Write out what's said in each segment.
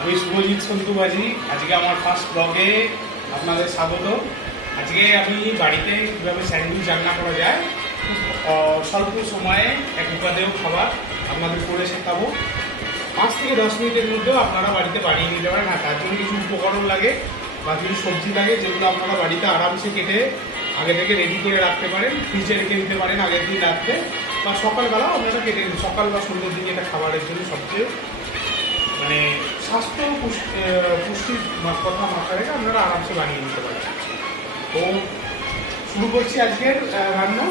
আমি শুভজিৎ সন্তুবাজি। আজকে আমার ফার্স্ট ব্লগে আপনাদের স্বাগত। আজকে আমি বাড়িতে কীভাবে স্যান্ডউইচ রান্না করা যায় স্বল্প সময়ে এক উপাদেয় খাবার আপনাদের করে শেখাবো। 5 থেকে 10 মিনিটের মধ্যেও আপনারা বাড়িতে বানিয়ে নিতে পারেন। আর তার জন্য কিছু উপকরণ লাগে বা কিছু সবজি লাগে, যেগুলো আপনারা বাড়িতে আরামসে কেটে আগে থেকে রেডি করে রাখতে পারেন, ফ্রিজে রেখে দিতে পারেন আগের দিন রাত্রে, বা সকালবেলাও আপনারা কেটে দিন। সকাল বা সন্ধ্যের দিকে এটা খাবারের জন্য সবচেয়ে মানে স্বাস্থ্য পুষ্টির কথা মাথায় রেখে আপনারা আরামসে বানিয়ে নিতে পারেন। তো শুরু করছি আজকের রান্না।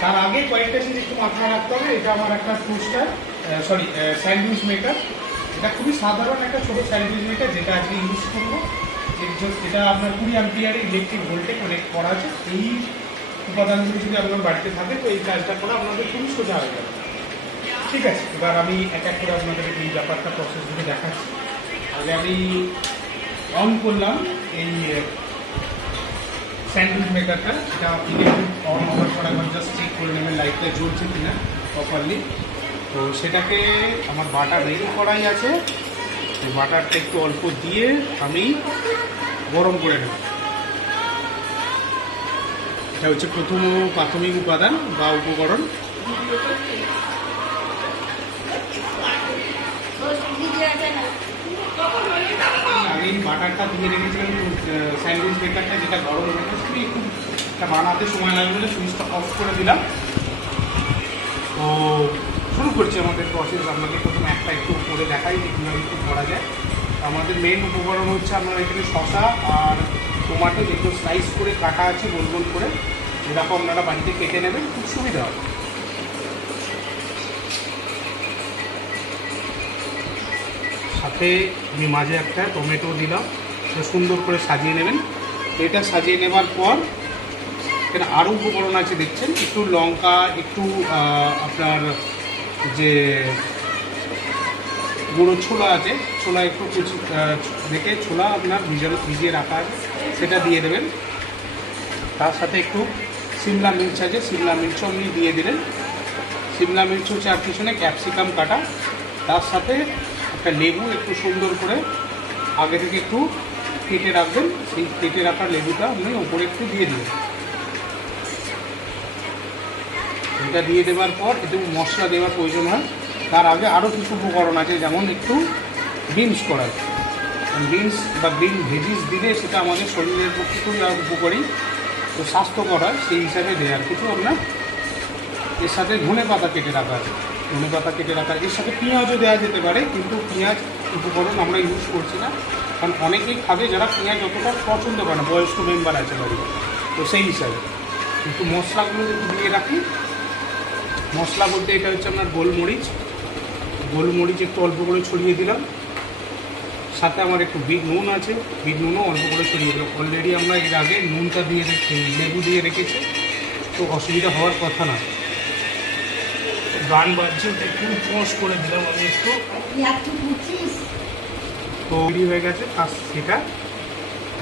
তার আগে কয়েকটা জিনিস একটু মাথায় রাখতে হবে। এটা আমার একটা টোস্টার স্যান্ডউইচ মেকার। এটা খুবই সাধারণ একটা ছোটো স্যান্ডউইচ মেকার, যেটা আজকে ইউজ করবো। এটা আপনার 20 অ্যাম্পিয়ারের ইলেকট্রিক ভোল্টে কানেক্ট করা আছে। এই উপাদানগুলি যদি আপনার বাড়িতে থাকে তো এই কাজটা করা আপনাদের খুবই সোজা হয়ে যাবে। ঠিক আছে, এবার আমি এক এক করে আপনাদের এই ব্যাপারটা প্রসেসগুলো দেখাচ্ছি। আগে আমি অন করলাম এই স্যান্ডউইচ মেকারটা। এটা ইলেকট্রিক অন হওয়ার পর একবার জাস্ট চেক করে নেবেন লাইটটা জ্বলছে কিনা প্রপারলি। তো সেটাকে আমার বাটার রেডি করাই আছে। এই বাটারটা একটু অল্প দিয়ে আমি গরম করে নেব। এটা হচ্ছে প্রথম প্রাথমিক উপাদান বা উপকরণ। আমি বাটারটা দিয়ে রেখেছিলাম স্যান্ডউইচ মেকারটা, যেটা গরম হয়ে গেছে। একটু বানাতে সময় লাগবে বলে সুইচটা অফ করে দিলাম। তো শুরু করছি আমাদের প্রসেস। আপনাদের প্রথমে একটা একটু করে দেখাই যে কীভাবে একটু করা যায়। আমাদের মেন উপকরণ হচ্ছে আপনার এখানে শসা আর টমাটো, যেগুলো স্লাইস করে কাটা আছে গোল গোল করে, এরকম আপনারা বাড়িতে কেটে নেবেন, খুব সুবিধা হবে। সাথে আমি মাঝে একটা টমেটো দিলাম, সুন্দর করে সাজিয়ে নেবেন। এটা সাজিয়ে নেবার পর এখানে আরও উপকরণ আছে দেখছেন, একটু লঙ্কা, একটু আপনার যে গুঁড়ো ছোলা আছে, ছোলা একটু কুচি রেখে ছোলা আপনার ভিজিয়ে রাখা আছে, সেটা দিয়ে দেবেন। তার সাথে একটু সিমলা মির্চ আছে, সিমলা মির্চও আপনি দিয়ে দিলেন। সিমলা মির্চ হচ্ছে আর পিছনে ক্যাপসিকাম কাটা। তার সাথে একটা লেবু একটু সুন্দর করে আগে থেকে একটু কেটে রাখবেন। সেই কেটে রাখা লেবুটা আপনি ওপরে একটু দিয়ে দিবেন। এটা দিয়ে দেওয়ার পর একটু মশলা দেওয়ার প্রয়োজন হয়। তার আগে আরও কিছু উপকরণ আছে, যেমন একটু বিনস করা। বিনস বা গ্রিন ভেজিস দিলে সেটা আমাদের শরীরের পক্ষে খুবই উপকারী, তো স্বাস্থ্যকর হয়, সেই হিসাবে দেওয়ার কিছু আপনার। এর সাথে ধনে পাতা কেটে রাখা আছে, ধনে পাতা কেটে রাখা। এর সাথে পেঁয়াজও দেওয়া যেতে পারে, কিন্তু পেঁয়াজ উপকরণ আমরা ইউজ করছি না, কারণ অনেকেই খাবে যারা পেঁয়াজ অতটা পছন্দ করে না, বয়স্ক মেম্বার আছে বাড়িতে, তো সেই হিসাবে। কিন্তু মশলাগুলো যদি দিয়ে রাখি, মশলা বলতে এটা হচ্ছে আপনার গোলমরিচ। গোলমরিচ একটু অল্প করে ছড়িয়ে দিলাম। সাথে আমার একটু বিট নুন আছে, বিট নুনও অল্প করে ছড়িয়ে দিলাম। অলরেডি আমরা এর আগে নুনটা দিয়ে লেবু দিয়ে রেখেছি, তো অসুবিধা হওয়ার কথা না। গান বাজছে, একটু পজ করে দিলাম আমি একটু। তো রেডি হয়ে গেছে, সেটা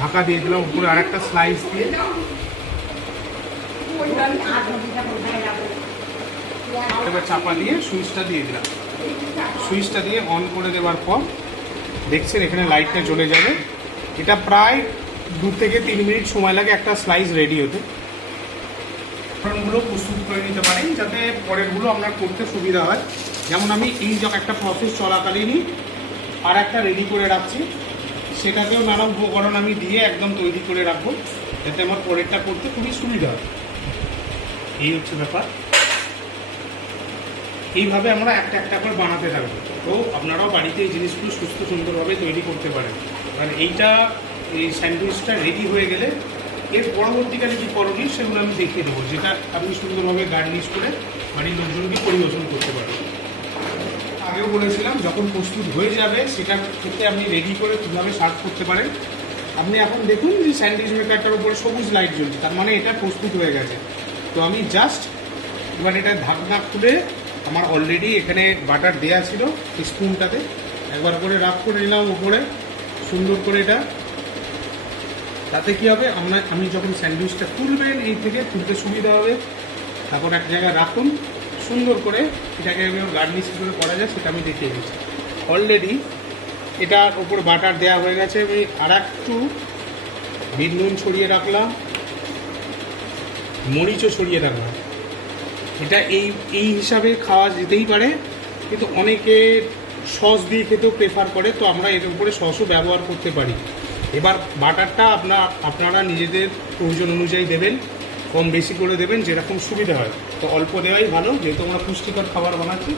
ঢাকা দিয়ে দিলাম উপরে আরেকটা স্লাইস দিয়ে। এবার চাপা দিয়ে সুইচটা দিয়ে দিলাম। সুইচটা দিয়ে অন করে দেওয়ার পর দেখছেন এখানে লাইটটা জ্বলে যাবে। এটা প্রায় 2 থেকে 3 মিনিট সময় লাগে একটা স্লাইস রেডি হতে। উপকরণগুলো প্রস্তুত করে নিতে পারেন যাতে পরেরগুলো আপনার করতে সুবিধা হয়। যেমন আমি এই একটা প্রসেস চলাকালীনই আর একটা রেডি করে রাখছি, সেটাকেও নানা উপকরণ আমি দিয়ে একদম তৈরি করে রাখবো, যাতে আমার পরেরটা করতে খুবই সুবিধা হয়। এই হচ্ছে ব্যাপার। এইভাবে আমরা একটা একটা করে বানাতে থাকবো। তো আপনারাও বাড়িতে এই জিনিসগুলো সুস্থ সুন্দরভাবে তৈরি করতে পারেন। আর এই স্যান্ডউইচটা রেডি হয়ে গেলে এর পরবর্তীকালে কী করণীয় সেগুলো আমি দেখিয়ে দেবো, যেটা আপনি সুন্দরভাবে গার্নিশ করে বাড়ির লোকজনকে পরিবেশন করতে পারেন। আগেও বলেছিলাম, যখন প্রস্তুত হয়ে যাবে সেটার ক্ষেত্রে আপনি রেডি করে কীভাবে সার্ভ করতে পারেন। আপনি এখন দেখুন যে স্যান্ডউইচ মেকারটার উপরে সবুজ লাইট জ্বলছে, তার মানে এটা প্রস্তুত হয়ে গেছে। তো আমি জাস্ট এবার এটা ঢাকনা খুলে, আমার অলরেডি এখানে বাটার দেওয়া ছিল, স্পুনটাতে একবার করে রাফ করে নিলাম উপরে সুন্দর করে। এটা তাতে কী হবে, আমি যখন স্যান্ডউইচটা খুলবেন এই থেকে খুলতে সুবিধা হবে। তারপর এক জায়গায় রাখুন, সুন্দর করে এটাকে গার্নিশ করে করা যায় সেটা আমি দেখিয়ে দিচ্ছি। অলরেডি এটার ওপর বাটার দেওয়া হয়ে গেছে। আমি আর একটু বিট নুন ছড়িয়ে রাখলাম, মরিচও ছড়িয়ে রাখলাম। এটা এই হিসাবে খাওয়া যেতেই পারে, কিন্তু অনেকে সস দিয়ে খেতেও প্রেফার করে, তো আমরা এর উপরে সসও ব্যবহার করতে পারি। এবার বাটারটা আপনারা নিজেদের প্রয়োজন অনুযায়ী দেবেন, কম বেশি করে দেবেন, যেরকম সুবিধা হয়। তো অল্প দেওয়াই ভালো, যেহেতু আমরা পুষ্টিকর খাবার বানাচ্ছি।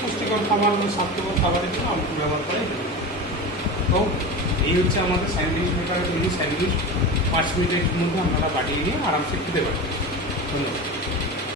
পুষ্টিকর খাবার এবং স্বাস্থ্যকর খাবারের জন্য অল্প ব্যবহার করে। তো এই হচ্ছে আমাদের স্যান্ডউইচ মেকারে তৈরি স্যান্ডউইচ। 5 মিনিটের মধ্যে আপনারা বানিয়ে নিয়ে আরামসে খেতে পারেন। ধন্যবাদ।